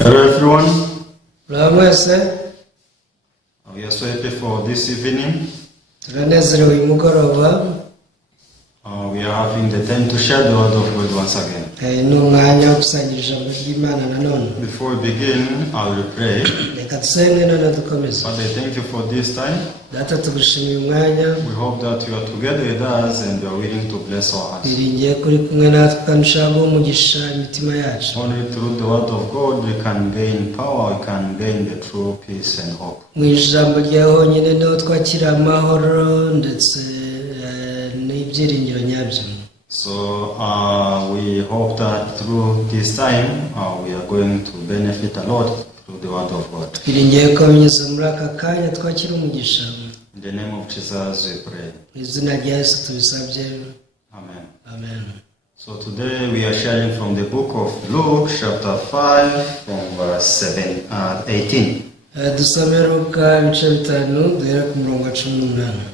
Hello everyone. We are so happy for this evening. We are having the time to share the word of God once again. Before we begin, I will pray. Father, thank you for this time. We hope that you are together with us and you are willing to bless our hearts. Only through the word of God we can gain power, we can gain the true peace and hope. So we hope that through this time we are going to benefit a lot through the word of God. In the name of Jesus we pray. Amen. Amen. So today we are sharing from the book of Luke chapter 5 from verse 18.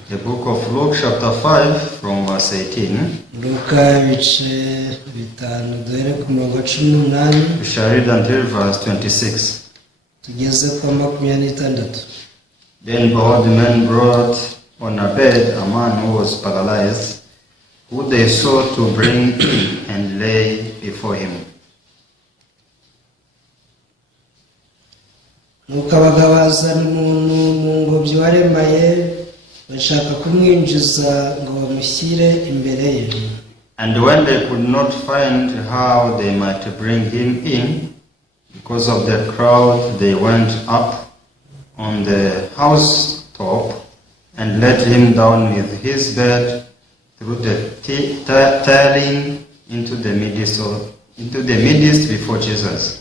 The book of Luke chapter 5 from verse 18. We shall read until verse 26. Then behold, the men brought on a bed a man who was paralyzed, who they sought to bring in and lay before him. And when they could not find how they might bring him in, because of the crowd, they went up on the housetop and let him down with his bed through the tiling into the midst before Jesus.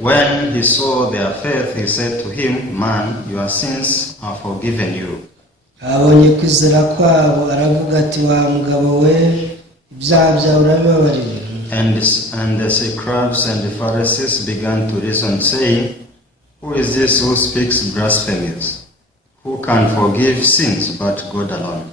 When he saw their faith, he said to him, "Man, your sins are forgiven you." And the scribes and the Pharisees began to reason, saying, "Who is this who speaks blasphemies? Who can forgive sins but God alone?"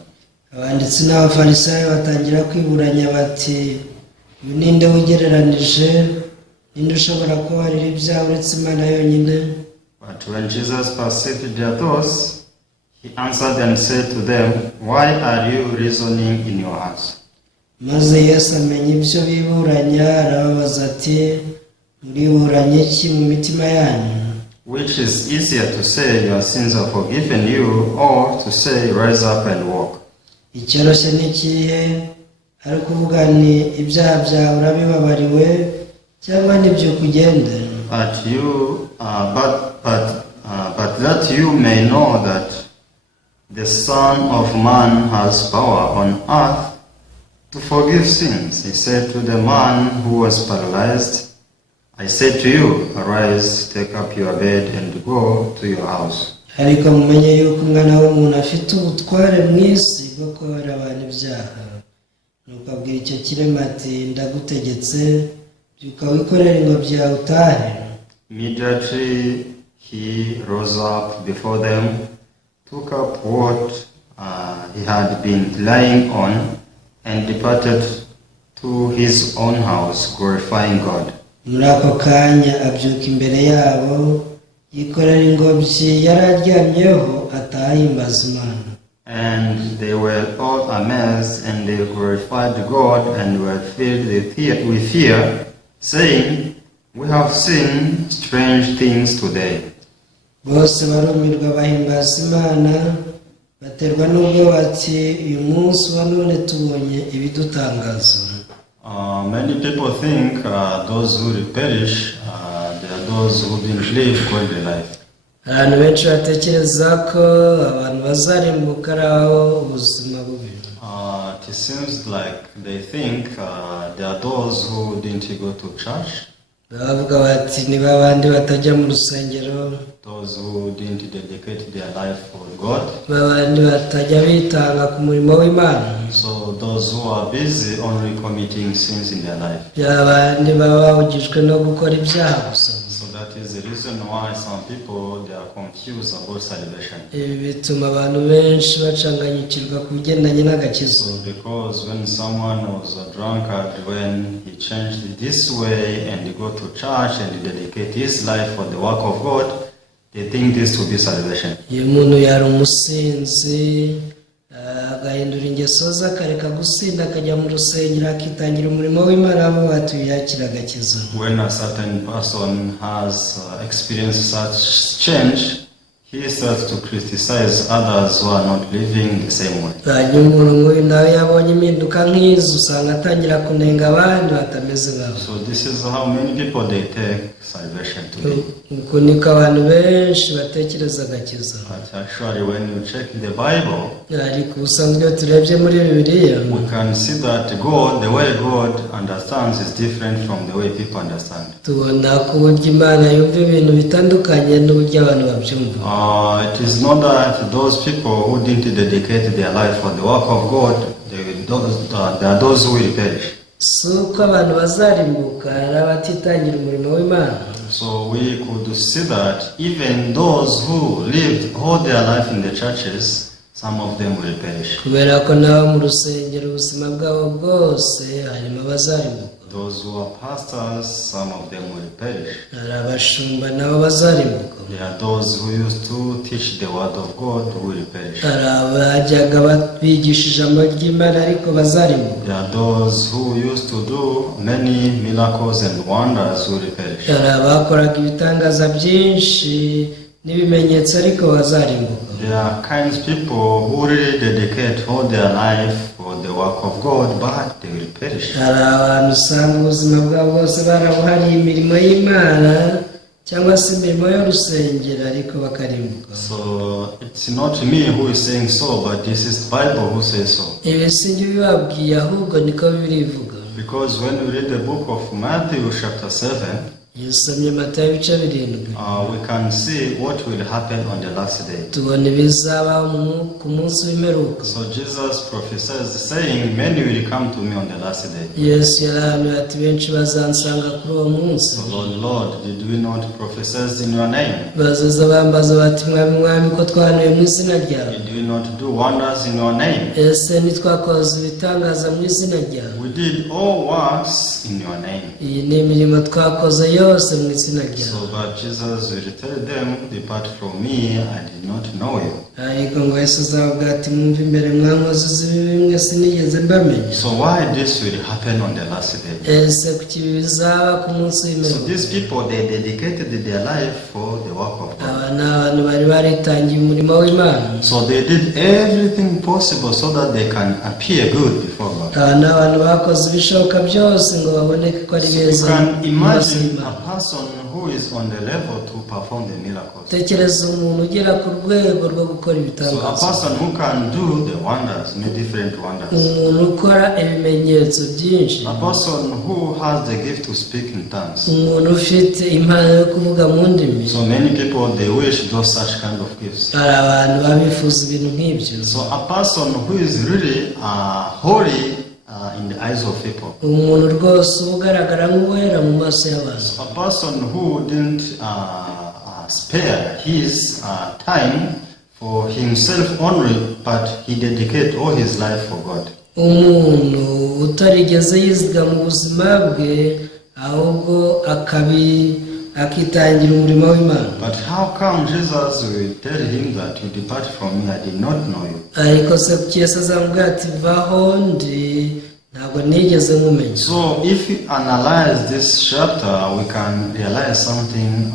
But when Jesus perceived their thoughts, he answered and said to them, "Why are you reasoning in your hearts? Which is easier to say, your sins are forgiven you, or to say, rise up and walk?" But that you may know that the Son of Man has power on earth to forgive sins, he said to the man who was paralyzed, "I say to you, arise, take up your bed and go to your house." Immediately he rose up before them, took up what he had been lying on, and departed to his own house, glorifying God. And they were all amazed, and they glorified God, and were filled with fear, saying, "We have seen strange things today." Many people think those who will perish, they are those who didn't live godly life. It seems like they think they are those who didn't go to church. Those who didn't dedicate their life for God. So those who are busy only committing sins in their life. So that That is the reason why some people they are confused about salvation. bituma abantu benshi bacanganyikirwa ku bigendanye n'agakiza. So because when someone was a drunkard, when he changed this way and he go to church and he dedicate his life for the work of God, they think this will be salvation. Iyo umuntu yari umusinzi agahindura ingeso ze akareka gusinda akajya mu rusengero akitangira umurimo w'Imana abo batuye yakira agakiza. When a certain person has experienced such change, he starts to criticize others who are not living the same way. Hanyuma umuntu nk'uyu nawe yabonye impinduka nk'izo usanga atangira kunenga abandi batameze nkabo. So this is how many people they take salvation today. Uko niko abantu benshi batekereza agakiza. But actually when you check the Bible, ariko ubusanzwe turebye muri Bibiliya we can see that God, the way God understands is different from the way people understand. tubona ko uburyo Imana yumva ibintu bitandukanye n'uburyo abantu babyumva. It is not that those people who didn't dedicate their life for the work of God, they are those who will perish. Si uko abantu bazarimbuka ari abatitangira umurimo w'Imana. So we could see that even those who lived all their life in the churches, some of them will perish. Kubera ko nabo mu rusengero ubuzima bwabo bwose harimo abazarimbuka. Those who are pastors, some of them will perish. Hari abashumba nabo bazarimbuka. There are those who used to teach the word of God who will perish. Hari abajyaga bigisha ijambo ry'Imana ariko bazarimbuka. There are those who used to do many miracles and wonders who will perish. Hari abakoraga ibitangaza byinshi n'ibimenyetso ariko bazarimbuka. There are kinds of people who really dedicate all their life for the work of God, but they will perish. Hari abantu usanga ubuzima bwabo bwose barabuhariye imirimo y'Imana cyangwa se imirimo y'urusengero ariko bakarimbuka. So it's not me who is saying so, but this is the Bible who says so. Ibi si njye ubibabwiye ahubwo niko Bibiliya ivuga. Because when we read the book of Matthew chapter 7, Iyo usomye Matayo ibice 7, we can see what will happen on the last day. tubona ibizabaho ku munsi w'imperuka. So Jesus prophesies saying, many will come to me on the last day. Yesu yarahanuye ati benshi bazansanga kuri uwo munsi. So Lord, did we not prophesy in your name? Bazaza bambaza bati mwami mwami ko twahanuye mu izina ryawe. Did we not do wonders in your name? Ese ntitwakoze ibitangaza mu izina ryawe. We did all works in your name. Iyi ni imirimo twakoze yose mu izina ryawe. So but Jesus will tell them, depart from me, I did not know you. ariko ngo Yesu azavuga ati mwumve imbere mwankozi z'ibibi mwe sinigeze mbamenya. So why this will happen on the last day? Ese kuki bizaba ku munsi w'imperuka? So these people, they dedicated their life for the work of God. Aba ni abantu bari baritangiye umurimo w'Imana. So they did everything possible so that they can appear good before God. Aba ni abantu bakoze ibishoboka byose ngo baboneke ko ari So you beza. can imagine a person who is on the level to perform the miracles. Tekereza umuntu ugera ku rwego rwo gukora So a ibitangaza. person who can do the wonders, many different wonders. Umuntu ukora ibimenyetso byinshi. A person who has the gift to speak in tongues. Umuntu ufite impano yo kuvuga mu ndimi. So many people, they wish those such kind of gifts. Hari abantu babifuza ibintu nk'ibyo. So a person who is really holy in the eyes of people. Umuntu rwose ugaragara nk'uwera mu maso y'abantu. So a person who didn't spare his time for himself only, but he dedicated all his life for God. Umuntu utarigeze yiziga mu buzima bwe ahubwo akitangira umurimo w'Imana. But how come Jesus will tell him that you depart from me, I did not know you? Ariko se kuki Yesu azamubwira ati vaho ndi ntabwo nigeze nkumenya. So if we analyze this chapter, we can realize something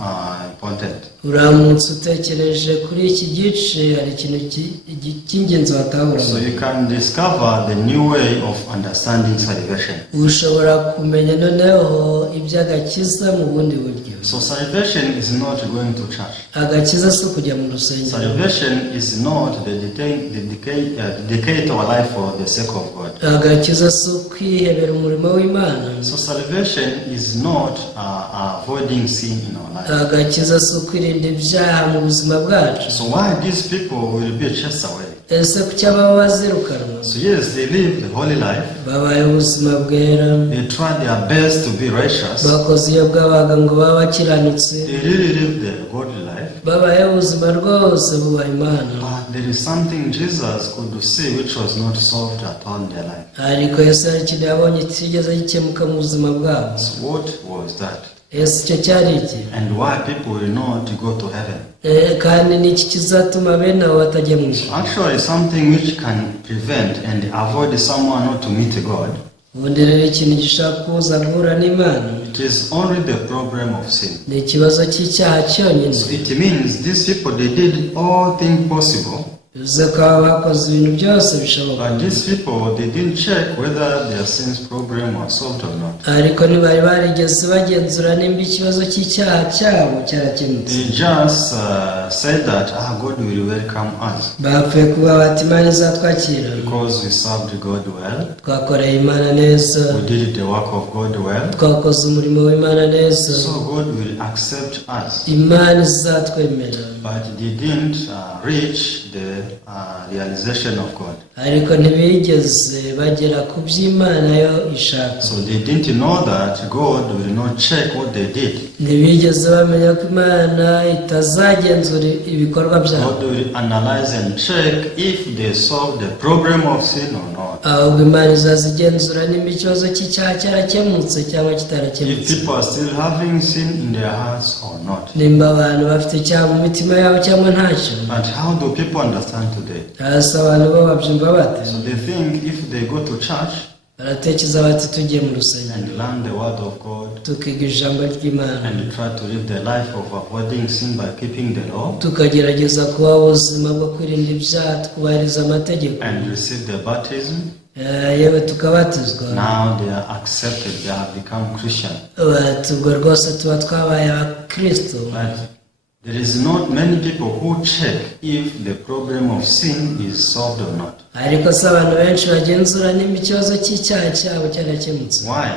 important. Uramutse utekereje kuri iki gice hari ikintu cy'ingenzi watahura. So you can discover the new way of understanding salvation. Ushobora kumenya noneho iby'agakiza mu bundi buryo. So salvation is not going to church. Agakiza si kujya mu rusengero. Salvation is not dedicate our life for the sake of God. Agakiza si kwihebera umurimo w'Imana. So salvation is not avoiding sin in our life. Agakiza si kwirinda ibyaha mu buzima bwacu. So why these people will be chased away? ese kuki aba bazirukanwa? So yes, they live the holy life. Babaye ubuzima bwera, They try their best to be righteous. bakoze iyo bwabaga ngo babe bakiranutse, They really live the godly life. babaye ubuzima rwose bubaha Imana. But there is something Jesus could see which was not solved at all in their life. ariko Yesu hari ikintu yabonye kitigeze gikemuka mu buzima bwabo. So what was that? Yesu icyo cyari iki? And why people will not go to heaven? Kandi niki kizatuma bene abo batajya mu ijuru? Actually, something which can prevent and avoid someone not to meet God. Ubundi rero ikintu gishaka kuza guhura n'Imana It is only the problem of sin. ni ikibazo cy'icyaha cyonyine. So it means these people, they did all things possible. bivuze ko baba bakoze ibintu byose bishoboka, But these people, they didn't check whether their sins problem was solved or not. ariko ntibari barigeze bagenzura nimba ikibazo cy'icyaha cyabo cyarakemutse. They just said that God will welcome us bapfuye kuba bati Imana izatwakira because we served God well, twakoreye Imana neza, we did the work of God well, twakoze umurimo w'Imana neza, so God will accept us. Imana izatwemera. But they didn't reach the realization of God. ariko ntibigeze bagera ku by'Imana yo ishaka. So they didn't know that God will not check what they did. ntibigeze bamenya ko Imana itazagenzura ibikorwa byabo, God will analyze and check if they solved the problem of sin or not. ahubwo Imana izazigenzura nimba ikibazo cy'icyaha cyarakemutse cyangwa If kitarakemutse, people are still having sin in their hearts or not. nimba abantu bafite icyaha mu mitima yabo cyangwa ntacyo. But how do people understand today? hasi abantu bo babyumva bate? So they think if they go to church baratekereza bati tugiye mu rusengero and learn the word of God tukiga ijambo ry'Imana, and try to live the life of avoiding sin by keeping the law tukagerageza kuba ubuzima bwo kwirinda ibyaha twubahiriza amategeko, and receive the baptism, yewe tukabatizwa, now they are accepted, they have become Christian. bati ubwo rwose tuba twabaye abakristo. But there is not many people who check if the problem of sin is solved or not. ariko se abantu benshi bagenzura nimba ikibazo cy'icyaha cyabo cyarakemutse. Why?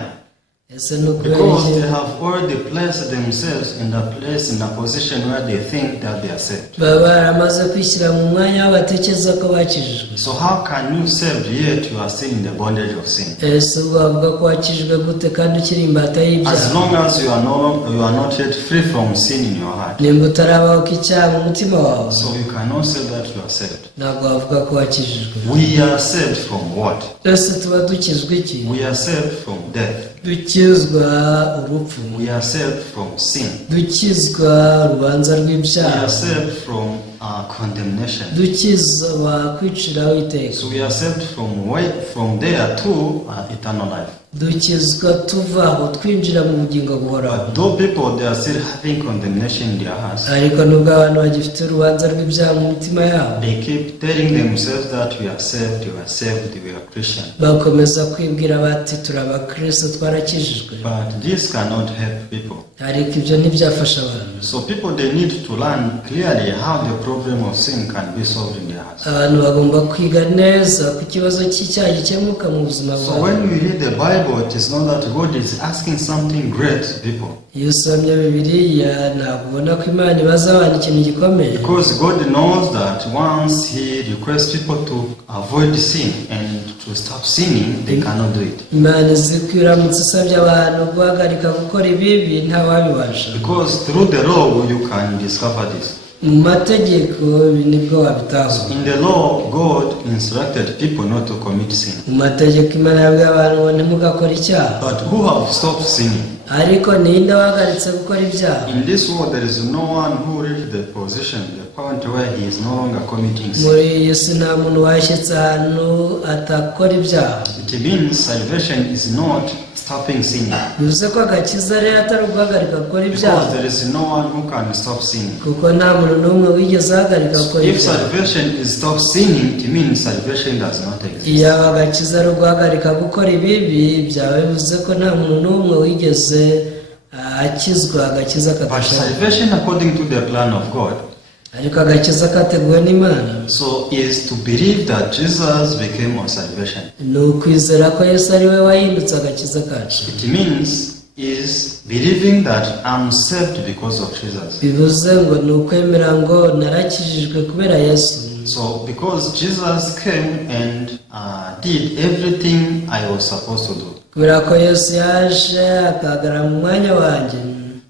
ese ni ukubera Because iki? they have already placed themselves in a position where they think that they are saved. baba baramaze kwishyira mu mwanya aho batekereza ko bakijijwe. So how can you saved yet you are still in the bondage of sin? ese ubwo bavuga ko wakijijwe gute kandi ukiri imbata As y'ibyaha? long as you are not yet free from sin in your heart, nimba utarabaho ko icyaha mu mutima wawe, so you cannot say that you are saved. ntabwo wavuga ko wakijijwe. We are saved from what? ese tuba dukizwa iki? We are saved from death. dukizwa urupfu, We are saved from sin. dukizwa urubanza We rw'ibyaha, are saved from condemnation. dukizwa kwiciraho iteka, So we are saved from there to eternal life. dukizwa tuva aho twinjira mu bugingo buhoraho. But though people, they are still having condemnation in their hearts, ariko nubwo abantu bagifite urubanza rw'ibyaha mu mitima yabo, they keep telling themselves that we are saved, we are Christian. bakomeza kwibwira bati turi abakristo twarakijijwe, But this cannot help people. ariko ibyo ntibyafasha abantu. So people, they need to learn clearly how the problem of sin can be solved in their hearts. abantu bagomba kwiga neza ku kibazo cy'icyaha gikemuka mu buzima So bwabo. when we read the Bible, it is not that God is asking something great to people. iyo usomye bibiliya ntabwo ubona ko Imana ibaza abantu ikintu gikomeye, Because God knows that once He requests people to avoid sin and to stop sinning, they cannot do it. Imana izi ko iramutse isabye abantu guhagarika gukora ibibi ntawabibasha. Because through the law, you can discover this. mu mategeko ibi nibwo wabitahura. In the law, God instructed people not to commit sin. mu mategeko Imana yabwiye abantu ngo ntimugakore icyaha, But who have stopped sinning? ariko ninde wahagaritse gukora ibyaha? In this world, there is no one who reached the position, the point where he is no longer committing sin. muri iyi si nta muntu washyitse ahantu atakora ibyaha. It means salvation is not stopping sinning. bivuze ko agakiza rero atari uguhagarika gukora ibyaha, Because there is no one who can stop sinning. kuko nta muntu n'umwe wigeze ahagarika gukora If ibyaha. salvation is stop sinning, it means salvation does not exist. iyo agakiza ari uguhagarika gukora ibibi, byaba bivuze ko nta muntu n'umwe wigeze akizwa agakiza But kadashaka. salvation, according to the plan of God, ariko agakiza kateguwe n'Imana so is to believe that Jesus became our salvation. ni ukwizera ko Yesu ari we wahindutse agakiza kacu. It means is believing that I'm saved because of Jesus. bivuze ngo ni ukwemera ngo narakijijwe kubera Yesu. So because Jesus came and did everything I was supposed to do. kubera ko Yesu yaje akahagarara mu mwanya wanjye.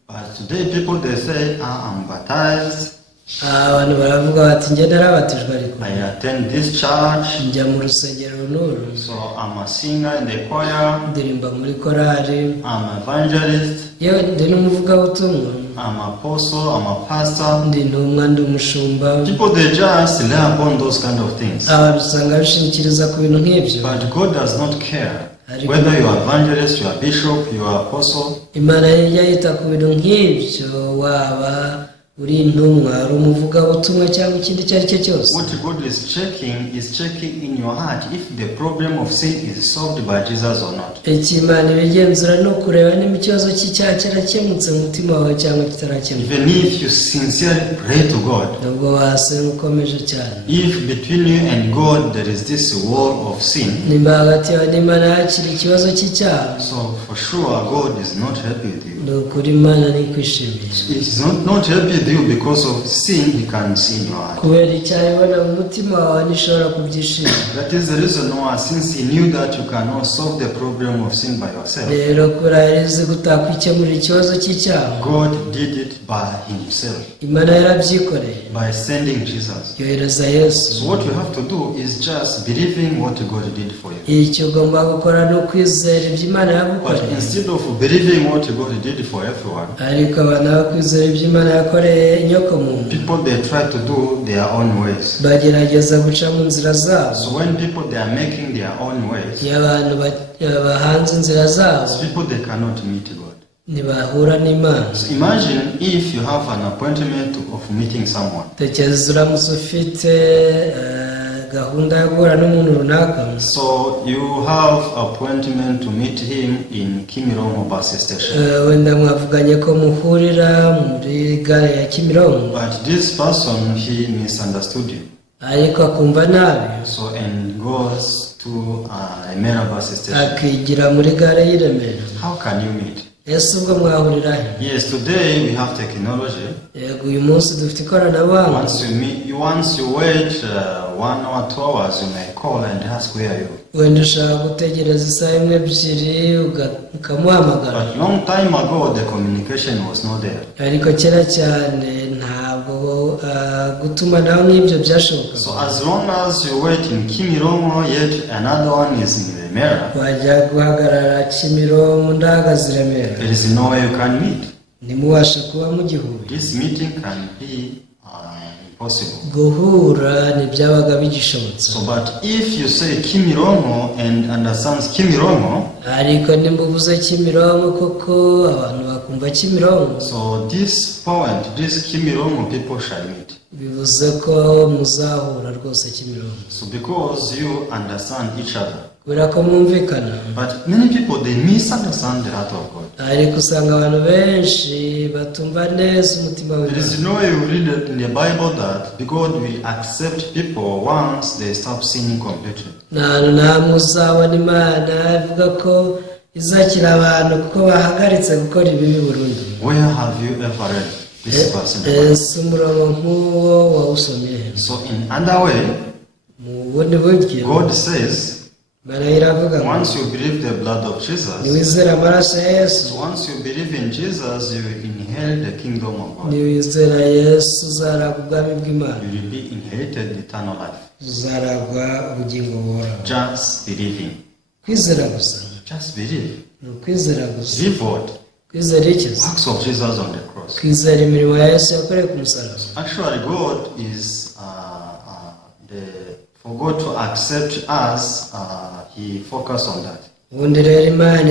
But today people they say, I'm baptized. Abantu baravuga bati njye narabatijwe ariko I attend this church. njya mu rusengero n'uru. So I'm a singer in the choir. ndirimba muri korali. I'm an evangelist. yewe ndi n'umuvugabutumwa. I'm an apostle. I'm a pastor. ndi intumwa, ndi umushumba. People they just rely upon those kind of things. abantu usanga bishingikiriza ku bintu nk'ibyo. But God does not care whether you are evangelist, you are bishop, you are apostle. Imana yita ku bintu nk'ibyo, waba uri intumwa, uri umuvugabutumwa cyangwa ikindi icyo ari cyo cyose. What God is checking in your heart if the problem of sin is solved by Jesus or not. Imana ibigenzura no kureba niba ikibazo cy'icyaha kirakemutse mu mutima wawe cyangwa kitarakemuka. Even if you sincerely pray to God, nubwo wasenga ukomeje cyane, if between you and God there is this wall of sin, nimba hagati yawe n'Imana hakiri ikibazo cy'icyaha, so for sure God is not happy with you. ni ukuri Imana ntikwishimiye. It is not happy with you because of sin He can see in your heart. kubera icyaha ibona mu mutima wawe ntishobora kubyishimira. That is the reason why, since He knew that you cannot solve the problem of sin by yourself, rero kubera yarizi gutakwikemurira ikibazo cy'icyaha, God did it by Himself, Imana yarabyikoreye by sending Jesus. yohereza Yesu. So what you have to do is just believing what God did for you. icyo ugomba gukora ni ukwizera ibyo Imana But yagukoreye. instead of believing what God did for everyone, ariko abantu bakwizera ibyo Imana yakoreye inyokomuntu, people they try to do their own ways. bagerageza guca mu nzira zabo. So when people they are making their own ways, iyo abantu bahanze inzira zabo, these people they cannot meet God. ntibahura n'Imana. So imagine if you have an appointment of meeting someone. tekereza uramutse ufite gahunda yo guhura n'umuntu runaka. So you have appointment to meet him in Kimironko bus station. wenda mwavuganye ko muhurira muri gare ya Kimironko, But this person he misunderstood you. ariko akumva nabi, So and goes to Remera bus station. akigira muri gare y'i Remera. How can you meet? ese ubwo mwahurira he? Yes, today we have technology. yego uyu munsi dufite ikoranabuhanga. Once you wait 1 or 2 hours, you may call and ask where you. wenda ushaka gutegereza isaha imwe ebyiri ukamuhamagara. But long time ago the communication was not there. ariko kera cyane ntabwo gutumanaho nk'ibyo byashoboka. So as long as you wait in Kimironko, yet another one is in Remera, wajya guhagarara Kimironko undi ahagaze i Remera, there is no way you can meet. ntimubasha kuba mugihuye. This meeting can be impossible. guhura ntibyabaga bigishobotse. So, but if you say Kimironko and understands Kimironko, ariko nimba uvuze Kimironko koko abantu bakumva Kimironko, so this point, this Kimironko people shall meet. bivuze ko muzahura rwose Kimironko. So because you understand each other. kubera ko mwumvikana. But many people they misunderstand the heart of God. ariko usanga abantu benshi batumva neza umutima There is w'Imana. no way you read it in the Bible that God will accept people once they stop sinning completely. nta hantu namwe uzabona Imana ivuga ko izakira abantu kuko bahagaritse gukora ibibi burundu. Where have you ever read this verse in the Bible? ese umurongo nk'uwo wawusomye. So in other way, mu bundi buryo God says, Imana iravuga ngo once you believe the blood of Jesus, niwizera amaraso ya Yesu, so once you believe in Jesus, you will inherit the kingdom of God. niwizera Yesu uzaragwa ubwami bw'Imana, You will be inherited eternal life. uzaragwa ubugingo buhoraho. Just believing. kwizera gusa, Just believe. ni ukwizera gusa. Believe what? kwizera iki? Works of Jesus on the cross. kwizera imirimo ya Yesu yakoreye ku musaraba. Actually, God is for God to accept us. He focused on that. ubundi rero Imana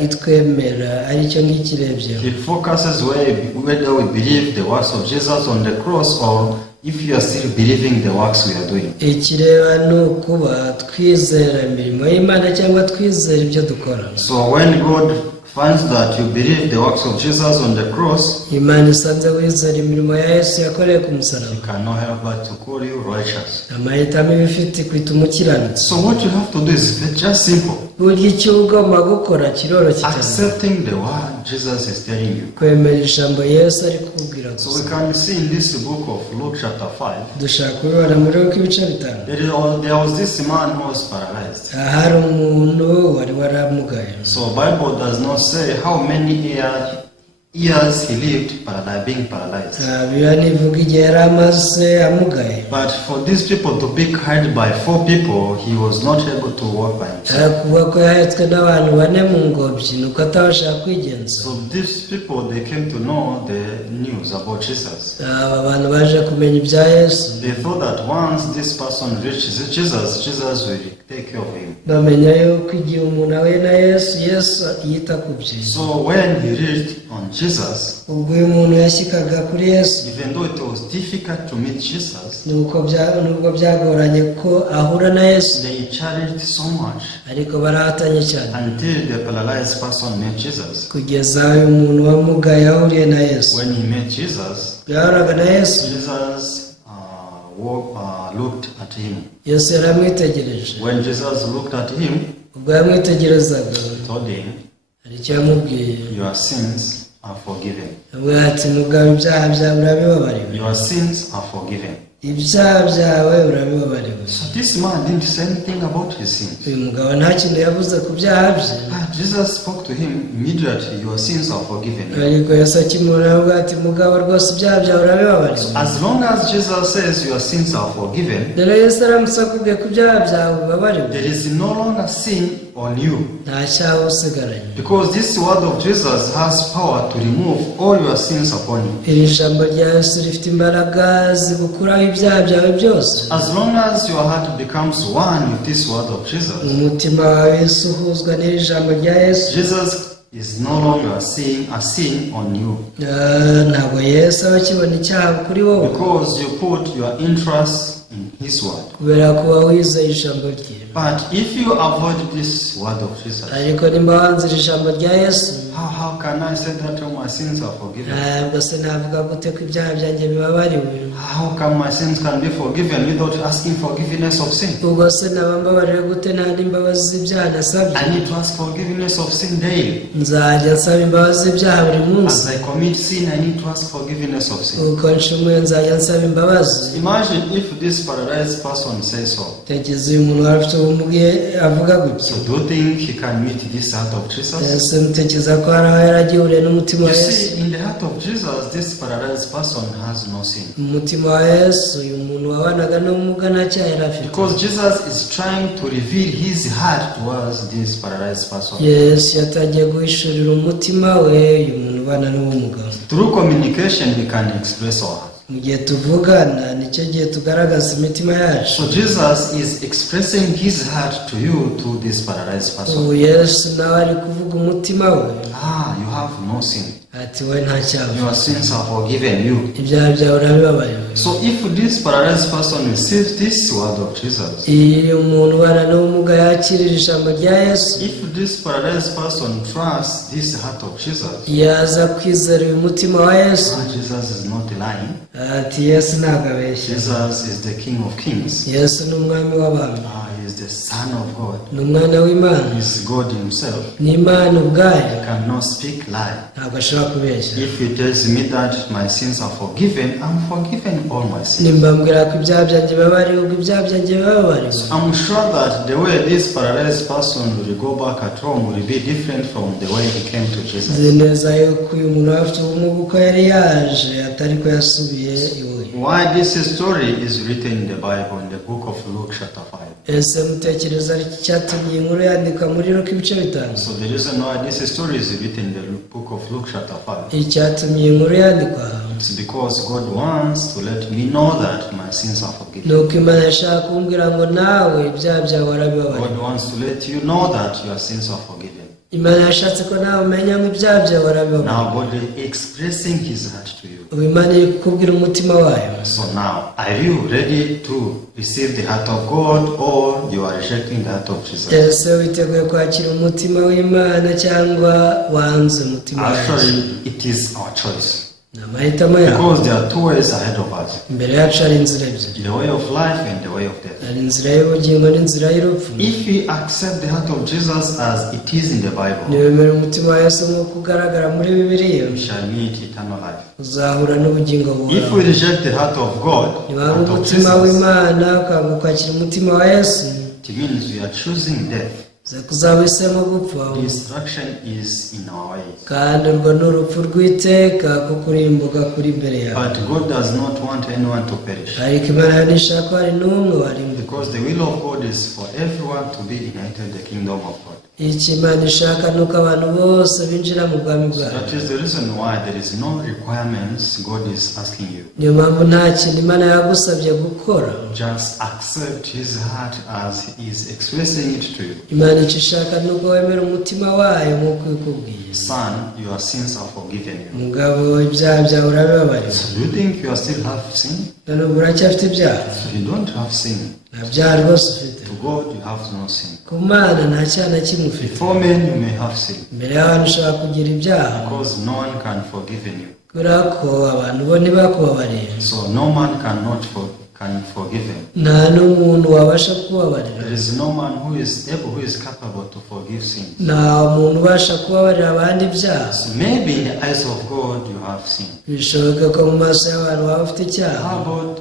itwemera aricyo ng'ikirebyeho. He focuses whether we believe the works of Jesus on the cross or if you are still believing the works we are doing. ikireba ni ukuba twizera imirimo y'Imana cyangwa twizera ibyo dukora. So when God finds that you believe the works of Jesus on the cross, Imana isanze wizera imirimo ya Yesu yakoreye ku musaraba, He cannot help but to call you righteous. amahitamo iba ifite kwita umukiranutsi. So what you have to do is just simple. Burya icyo ugomba gukora kiroroshye cyane, Accepting the word Jesus is telling you. kwemera ijambo Yesu ari kukubwira So we gusa. can see in this book of Luke chapter 5, Dushaka kubibona muri Luka ibice 5. there was this man who was paralyzed. Hari umuntu wari waramugaye. So Bible does not say how many years he lived being paralyzed. Biba nivuga igihe yari amaze amugaye. But for these people to be carried by 4 people, he was not able to walk by himself. Kuvuga ko yahetswe n'abantu 4 mu ngobyi nuko atabasha kwigenza. So these people, they came to know the news about Jesus. Aba bantu baje kumenya ibya Yesu, They thought that once this person reaches Jesus, Jesus will take care of him. bamenya yuko igihe umuntu ahuye na Yesu, Yesu yita ku bye. So when he reached on Jesus, Ubwo uyu muntu yashyikaga kuri Yesu, even though it was difficult to meet Jesus, nubwo byagoranye ko ahura na Yesu, they challenged so much ariko barahatanye cyane until the paralyzed person met Jesus. kugeza uyu muntu wamugaye ahuriye na Yesu. When he met Jesus, Yahuraga na Yesu, Jesus looked at him. Yesu yaramwitegereje. When Jesus looked at him, Ubwo yamwitegerezaga, he told him, hari icyo yamubwiye. your sins are forgiven. Avuga ati, mugabo ibyaha byawe urabibabariwe. Your sins are forgiven. Ibyaha byawe urabibabariwe. So this man didn't say anything about his sins. Uyu mugabo nta kintu yavuze ku byaha bye, Jesus spoke to him immediately, your sins are forgiven. ariko Yesu akimubona avuga ati, mugabo rwose ibyaha byawe urabibabariwe. As long as Jesus says your sins are forgiven, Rero Yesu aramutse akubwiye ko ibyaha byawe bibabariwe, there is no longer sin on you. nta cyaha usigaranye. Because this word of Jesus has power to remove all your sins upon you. Iri jambo rya Yesu rifite imbaraga zigukuraho ibyaha byawe byose. As long as your heart becomes one with this word of Jesus, Umutima wawe Yesu uhuzwa n'iri jambo rya Yesu, Jesus is no longer seeing a sin on you. ntabwo Yesu aba akibona icyaha kuri wowe, Because you put your interest in His word. kubera ko uba wizeye ijambo rye. But if you avoid this word of Jesus, Ariko nimba wanzira ijambo rya Yesu, how can I say that all my sins are forgiven? ntabwo se navuga gute ko ibyaha byanjye bibabariwe? How come my sins can be forgiven without asking forgiveness of sin? Ubwo se naba mbabariwe gute nta n'imbabazi z'ibyaha nasabye? I need to ask forgiveness of sin daily. Nzajya nsaba imbabazi z'ibyaha buri munsi. As I commit sin, I need to ask forgiveness of sin. Uko ncumuye nzajya nsaba imbabazi. Imagine if this paralyzed person says so. Tekereza uyu muntu wari ufite ubumuga avuga gutya. So do you think he can meet this heart of Jesus? Ese mutekereza ko hari aho yaragihuriye n'umutima wa You Yesu? see, in the heart of Jesus, this paralyzed person has no sin. Mu mutima wa Yesu uyu muntu wabanaga n'ubumuga nta cyaha yari afite. Because Jesus is trying to reveal his heart towards this paralyzed person. Yesu yatangiye guhishurira umutima we uyu muntu ubana n'ubumuga. Through communication, we can express our heart. Mu gihe tuvugana nicyo gihe tugaragaza imitima yacu. So Jesus is expressing his heart to you, to this paralyzed person. Ubu Yesu nawe ari kuvuga umutima we, You have no sin. ati we nta cyaha, Your sins are forgiven you. ibyaha byawe urabibabariwe. So if this paralyzed person receives this word of Jesus, Iyo umuntu ubana n'ubumuga yakirira ijambo rya Yesu, if this paralyzed person trusts this heart of Jesus, yaza kwizera uyu mutima wa Yesu, Jesus is not lying. ati Yesu ntabwo abeshya. Jesus is the King of Kings. Yesu ni umwami w'abantu, He is the Son of God. ni umwana w'Imana, He is God himself. ni Imana ubwayo, He cannot speak lie. ntabwo ashobora kubeshya. If he tells me that my sins are forgiven, I'm forgiven all my sins. Nimba mbwira ko ibyaha byanjye bibabariwe, ubwo ibyaha byanjye bibabariwe. I'm sure that the way this paralyzed person will go back at home will be different from the way he came to Jesus. Nzi neza yuko uyu muntu afite ubumuga uko yari yaje atari ko yasubiye iwe. Why this story is written in the Bible, in the book of Luke chapter 5. Ese mutekereza iki cyatumye inkuru yandikwa muri Luka ibice 5? So the reason why this story is written in the book of Luke chapter 5, Icyatumye inkuru yandikwa, it's because God wants to let me know that my sins are forgiven. nuko Imana yashaka kumbwira ngo nawe ibyaha byawe warabibabariwe. God wants to let you know that your sins are forgiven. Imana yashatse ko nawe umenya nk'ibyaha byawe warabibona. Now God is expressing His heart to you. Ubu Imana iri kukubwira umutima wayo. So now, are you ready to receive the heart of God, or you are rejecting the heart of Jesus? Ese witeguye kwakira umutima w'Imana cyangwa wanze umutima wayo? Actually, it is our choice. Ni amahitamo yawe. Because there are two ways ahead of us. Imbere yacu hari inzira ebyiri. The way of life and the way of death. Hari inzira y'ubugingo n'inzira y'urupfu. If we accept the heart of Jesus as it is in the Bible, niwemera umutima wa Yesu nk'uko ugaragara muri Bibiliya, we shall meet eternal life. uzahura n'ubugingo If buhoraho. we reject the heart of God, Niba heart of umutima Jesus, w'Imana ukanga kwakira umutima wa Yesu, it means we are choosing death. uzahisemo gupfa. Destruction is in our ways. Kandi urwo ni urupfu rw'iteka ko kurimbuka kuri imbere yawe. But God does not want anyone to perish. Ariko Imana ntishaka ko hari n'umwe warimbuka. Because the will of God is for everyone to be united in the kingdom of God. Icyo Imana ishaka ni uko abantu bose binjira mu bwami bwayo. That is the reason why there is no requirements God is asking you. Niyo mpamvu nta kintu Imana yagusabye gukora. Just accept His heart as He is expressing it to you. Imana icyo ishaka ni uko wemera umutima wayo nk'uko ikubwiye. Son, your sins are forgiven you. Mugabo, ibyaha byawe urabibabariwe. So you think you still have sin? None ubu uracyafite ibyaha? So you don't have sin. Nta byaha rwose ufite. To God you have no sin. Ku Mana nta cyaha na kimwe ufite. Before men you may have sin. Imbere y'abantu ushobora kugira ibyaha. Because no one can forgive you. Kubera ko abantu bo ntibakubabariye. So no man can forgive him. Nta n'umuntu wabasha kubabarira. There is no man who is capable to forgive sin. Nta muntu ubasha kubabarira abandi ibyaha. So maybe in the eyes of God you have sin. Bishoboka ko mu maso y'abantu waba ufite icyaha. How about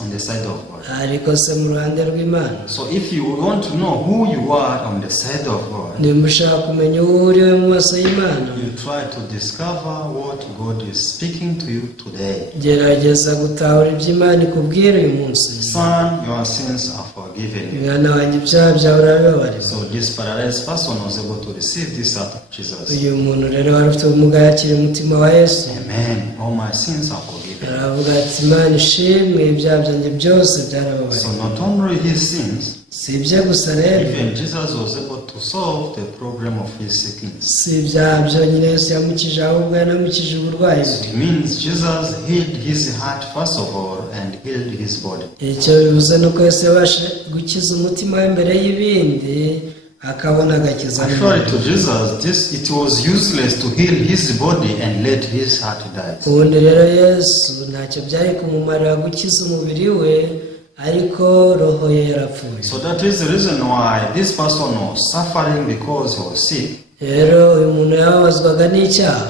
on the side of God? Ariko se mu ruhande rw'Imana. So if you want to know who you are on the side of God, nimba ushaka kumenya uwo uriwe mu maso y'Imana, you try to discover what God is speaking to you today. gerageza gutahura ibyo Imana ikubwira uyu munsi. Son, your sins are forgiven you. Mwana wanjye, ibyaha byawe urabibabariwe. So this paralyzed person was able to receive this heart of Jesus. Uyu muntu rero wari ufite ubumuga yakiriye umutima wa Yesu. Amen. All my sins are forgiven. aravuga ati Imana ishimwe, ibyaha byanjye byose byarababariwe. So not only his sins, si ibye gusa rero, even Jesus was able to solve the problem of his sickness. si ibyaha byonyine Yesu yamukije, ahubwo yanamukije uburwayi bwe. It means Jesus healed his heart first of all and healed his body. Icyo bivuze ni uko Yesu yabasha gukiza umutima we mbere y'ibindi, akabona agakiza. Actually to Jesus, it was useless to heal his body and let his heart die. Ubundi rero Yesu ntacyo byari kumumarira gukiza umubiri we, ariko roho ye yarapfuye. So that is the reason why this person was suffering because he was sick. Rero uyu muntu yababazwaga n'icyaha.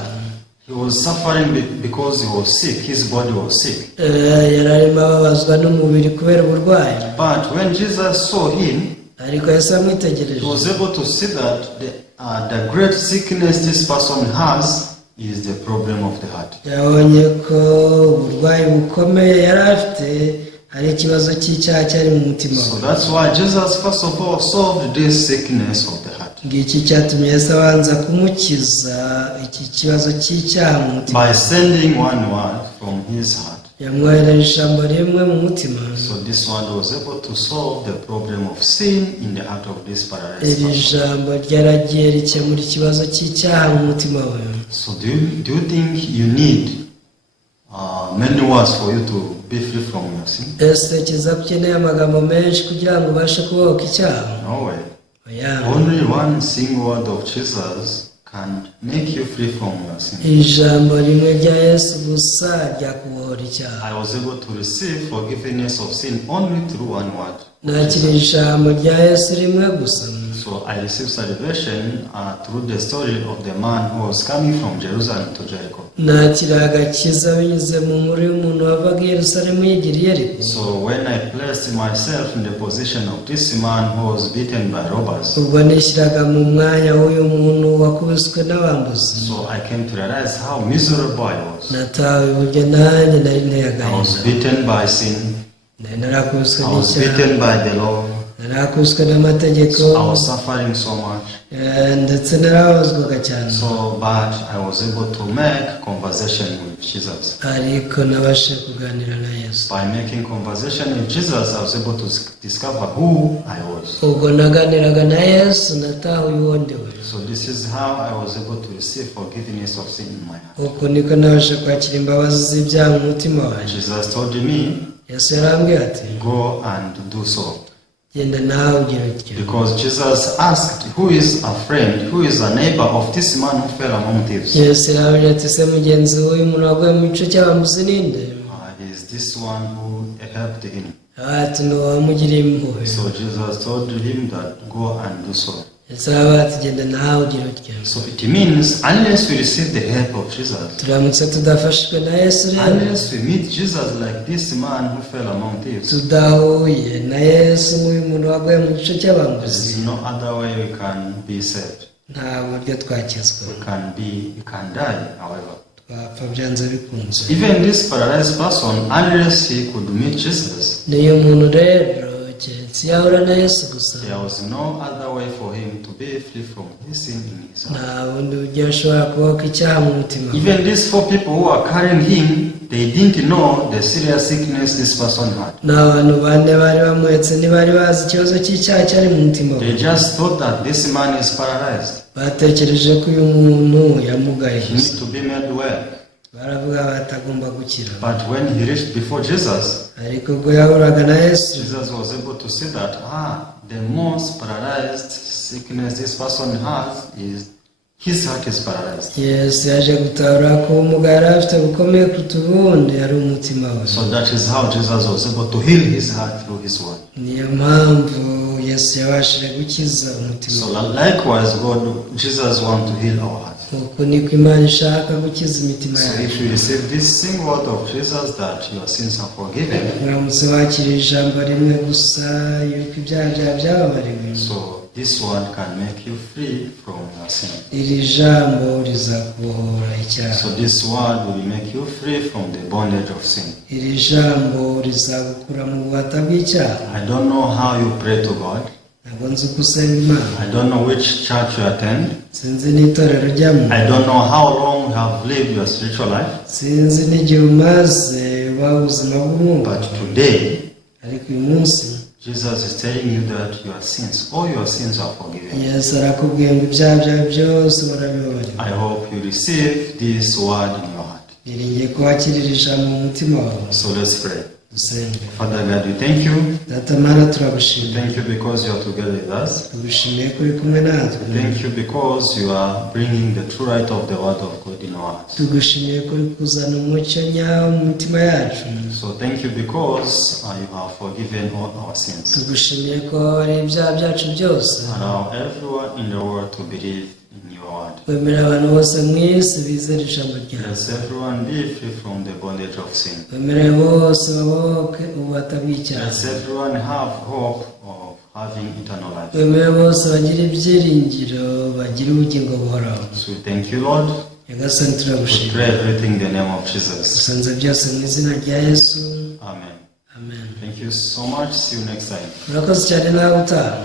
He was suffering because he was sick. His body was sick. Yari arimo ababazwa n'umubiri kubera uburwayi. But when Jesus saw him, ariko Yesu amwitegereje, he was able to see that the great sickness this person has is the problem of the heart. yabonye ko uburwayi bukomeye yari afite hari ikibazo cy'icyaha cyari mu mutima we. So that's why Jesus first of all solved this sickness of the heart. Ngiki cyatumye Yesu abanza kumukiza iki kibazo cy'icyaha mu mutima. By sending one word from his heart. Yamwohereje ijambo rimwe mu mutima. So this one was able to solve the problem of sin in the heart of this paralyzed iri person. jambo ryaragiye rikemura ikibazo cy'icyaha mu mutima we. So do you think you need many words for you to be free from your sin? Ese kiza ukeneye amagambo menshi kugira ngo ubashe kubohoka icyaha? No way. Oya. Only one single word of Jesus can make you free from your sin. Ijambo rimwe rya Yesu gusa ryakubohora icyaha. I was able to receive forgiveness of sin only through one word. Nakira ijambo rya Yesu rimwe gusa. So I received salvation through the story of the man who was coming from Jerusalem to Jericho. Nakira agakiza binyuze mu nkuru y'umuntu wavaga i Yerusalemu yigira i Yeriko. So when I placed myself in the position of this man who was beaten by robbers, ubwo nishyiraga mu mwanya w'uyu muntu wakubiswe n'abambuzi, so I came to realize how miserable I was. natawe uburyo nanjye nari nteye I was agahinda. beaten by sin. Nari narakubiswe I was n'icyaha, beaten by the law. narakubiswe n'amategeko, So I was suffering so much. ndetse narababazwaga cyane, So, but I was able to make conversation with Jesus. ariko nabashe kuganira na Yesu. By making conversation with Jesus, I was able to discover who I was. Ubwo naganiraga na Yesu natahuye uwo ndiwe. So this is how I was able to receive forgiveness of sin in my heart. Uko niko nabashe kwakira imbabazi z'ibyaha mu mutima wanjye. Jesus told me, Yesu yarambwiye ati go and do so. genda nawe ugira utyo. Because Jesus asked, who is a friend, who is a neighbor of this man who fell among thieves? Yesu yarambwiye ati se mugenzi w'uyu muntu waguye mu gico cy'abambuzi ninde? Is this one who helped him? Ati ni uwamugiriye impuhwe. So Jesus told him that go and do so. Yesu yarambwiye ati genda nawe ugira utyo. So it means unless we receive the help of Jesus, turamutse tudafashijwe na Yesu rero, unless we meet Jesus like this man who fell among thieves, tudahuye na Yesu nk'uyu muntu waguye mu gico there cy'abambuzi, is no other way we can be saved. nta buryo twakizwa. We can die, however. twapfa byanze bikunze. Even this paralyzed person, unless he could meet Jesus, niyo muntu rero keretse yahura na Yesu gusa, there was no other way for him to be free from his sin in his heart. nta bundi buryo ashobora kubaho icyaha mu mutima. Even these 4 people who are carrying him, they didn't know the serious sickness this person had. n'abantu bane bari bamuhetse ntibari bazi ikibazo cy'icyaha cyari mu mutima They we. just thought that this man is paralyzed. batekereje ko uyu muntu yamugaye He needs gusa, to be made well. baravuga batagomba gukira. But when he reached before Jesus, ariko ubwo yahuraga na Yesu, Jesus was able to see that the most paralyzed sickness this person has is his heart is paralyzed. Yesu yaje gutahura ko ubumuga yari afite bukomeye kuruta ubundi ari umutima we. So that is how Jesus was able to heal his heart through his word. niyo mpamvu Yesu yabashije gukiza umutima So we. likewise, Jesus wants to heal our hearts. uko niko Imana ishaka gukiza imitima So yacu. if you receive this single word of Jesus that your sins are forgiven, uramutse wakira ijambo rimwe gusa yuko ibyaha byawe byababariwe, so this word can make you free from your sin. iri jambo rizakubohora icyaha. So this word will make you free from the bondage of sin. iri jambo rizagukura mu bubata bw'icyaha. I don't know how you pray to God. ntabwo nzi uko usenga Imana, I don't know which church you attend. sinzi n'itorero ujyamo, I don't know how long you have lived your spiritual life. sinzi n'igihe umaze ubaho ubuzima bw'umwuka, But today, ariko uyu munsi Jesus is telling you that your sins, all your sins are forgiven. Yesu arakubwiye ngo ibyaha byawe byose barabibabariwe. I hope you receive this word in your heart. biringiye ko wakirira ijambo mu mutima wawe. So let's pray. dusenge. Father God, we thank you. Data Mana turagushimiye, Thank you because you are together with us. tugushimiye ko uri kumwe natwe, Thank you because you are bringing the true light of the word of God in our hearts. tugushimiye ko uri kuzana umucyo nyawo mu mitima yacu, So thank you because you have forgiven all our sins. tugushimiye ko ari ibyaha byacu byose. Allow everyone in the world to believe in your word. wemera abantu bose mu isi bizera ijambo ryawe, Let everyone be free from the bondage of sin. wemere bose babohoke ububata bw'icyaha, Let everyone have hope of having eternal life. wemere bose bagire ibyiringiro, bagire ubugingo buhoraho. So we thank you, Lord. Nyagasani We turagushimiye, pray everything in the name of Jesus. dusanze byose mu izina rya Yesu, Amen. amen. Thank you so much. See you next time. urakoze cyane nawe utaha.